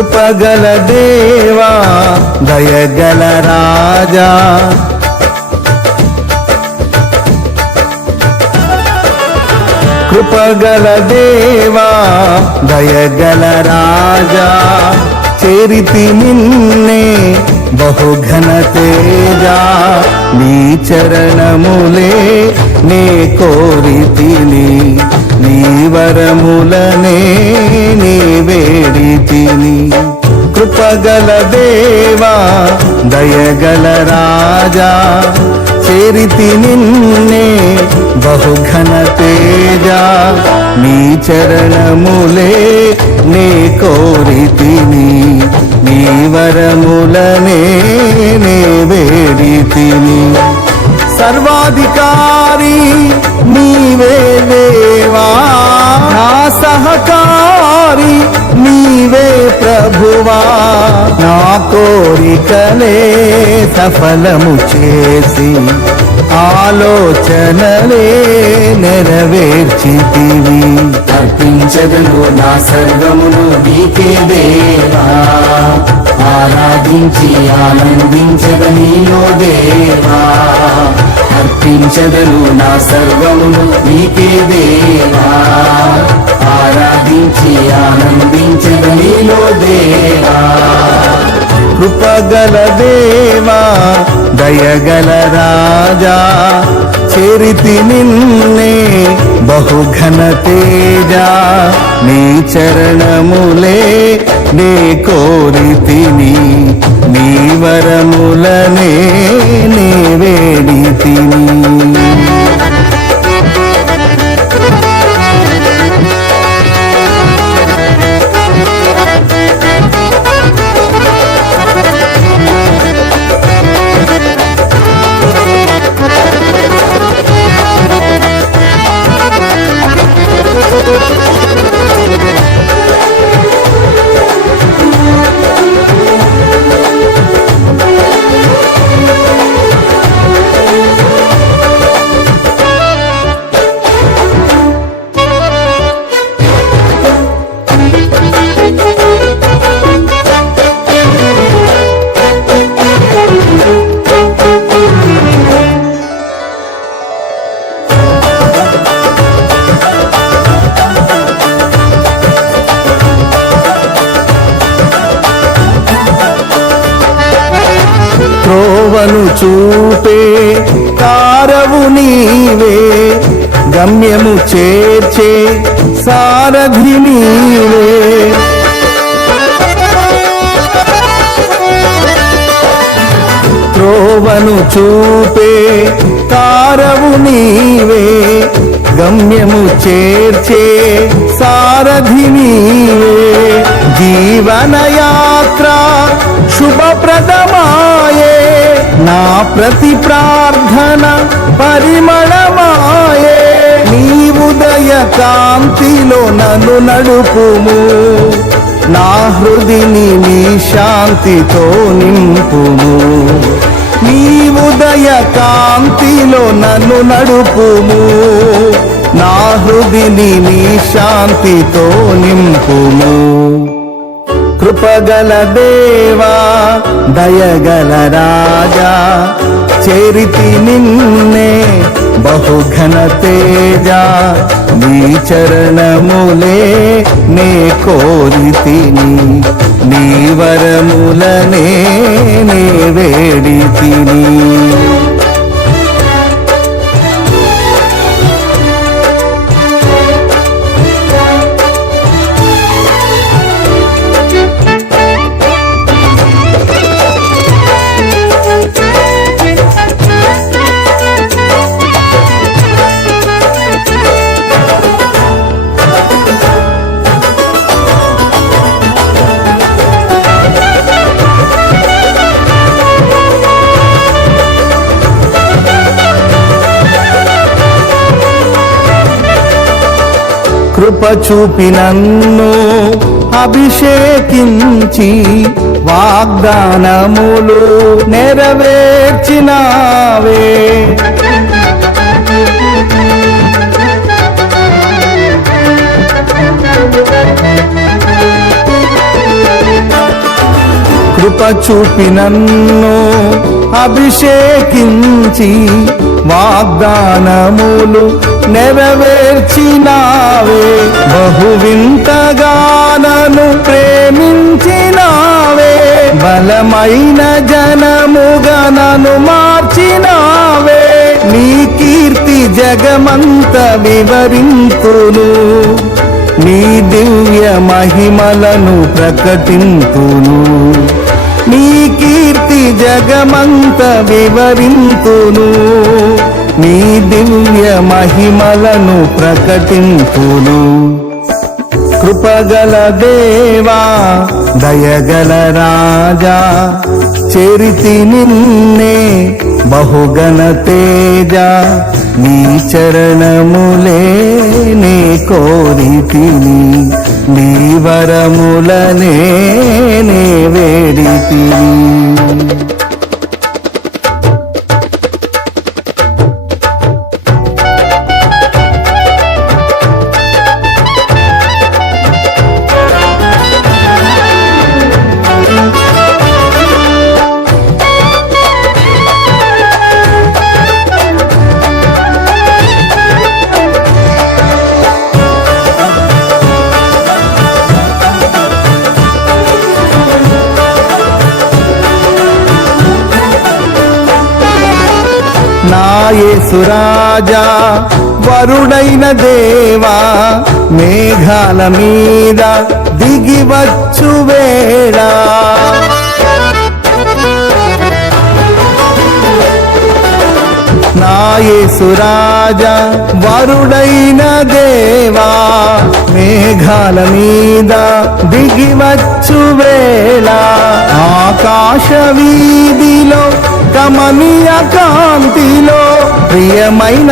కృపగల దేవా దయగల రాజా కృపగల దేవా దయగల రాజా చేరితి నిన్నే బహుఘన తేజా నీ చరణములే నే కోరితిని నీ వరములనే నీ వేడితిని కృపగల దేవా దయగల రాజా చేరితి నిన్నే బహుఘన తేజా నీ చరణములే నే కోరితిని నీ వరములనే నే వేడితిని సర్వాధికారి నీవే దేవా నా సహకారి నీవే ప్రభువా నా కోరికలే సఫలము చేసి ఆలోచనలే నెరవేర్చితివి అర్పించదను నా సర్వమును నీకే దేవా ఆరాధించి ఆనందించదనీయో దేవా అర్పించదను నా సర్వమును నీకే దేవా ఆరాధించి ఆనందించదనీయో దేవా కృపగల దేవా దయగల రాజా చేరితి నిన్నే బహుఘన తేజా నీ చరణములే నే కోరితిని నీ వరములనే నే వేడితిని త్రోవను చూపే తారవు నీవే గమ్యము చేర్చే సారథి నీవే త్రోవను చూపే తారవు నీవే గమ్యము చేర్చే సారథి నీవే జీవనయాత్ర శుభప్రదమాయే నా ప్రతి ప్రార్థన పరిమళమాయే నీ ఉదయ కాంతిలో నన్ను నడుపుము నా హృదిని నీ శాంతితో నింపుము నీ ఉదయ కాంతిలో నన్ను నడుపుము నా హృదిని నీ శాంతితో నింపుము కృపగల దేవా దయగల రాజా చేరితి నిన్నే బహుఘన తేజా నీ చరణములే నే కోరితిని నీ వరములనే నే వేడితిని కృప చూపి నన్ను అభిషేకించి వాగ్దానములు నెరవేర్చినావే కృప చూపి నన్ను అభిషేకించి వాగ్దానములు నెరవేర్చినావే. బహు వింతగా నన్ను ప్రేమించినావే. బలమైన జనముగా నన్ను మార్చినావే. నీ కీర్తి జగమంత వివరింతును, నీ దివ్య మహిమలను ప్రకటింతును. నీ కీర్తి జగమంత వివరింతును, నీ దివ్య మహిమలను ప్రకటింతును. కృపగల దేవా దయగల రాజా, చేరితి నిన్నే బహుగణ తేజ. నీ చరణములే నే కోరితిని, నీ వరములనే నే వేడితిని. నా యేసురాజా వరుడైన దేవా, మేఘాల మీద దిగివచ్చు వేళ. నా యేసురాజా వరుడైన దేవా, మేఘాల మీద దిగివచ్చు వేళ. ఆకాశ వీధిలో కమనీయ కాంతిలో ప్రియమైన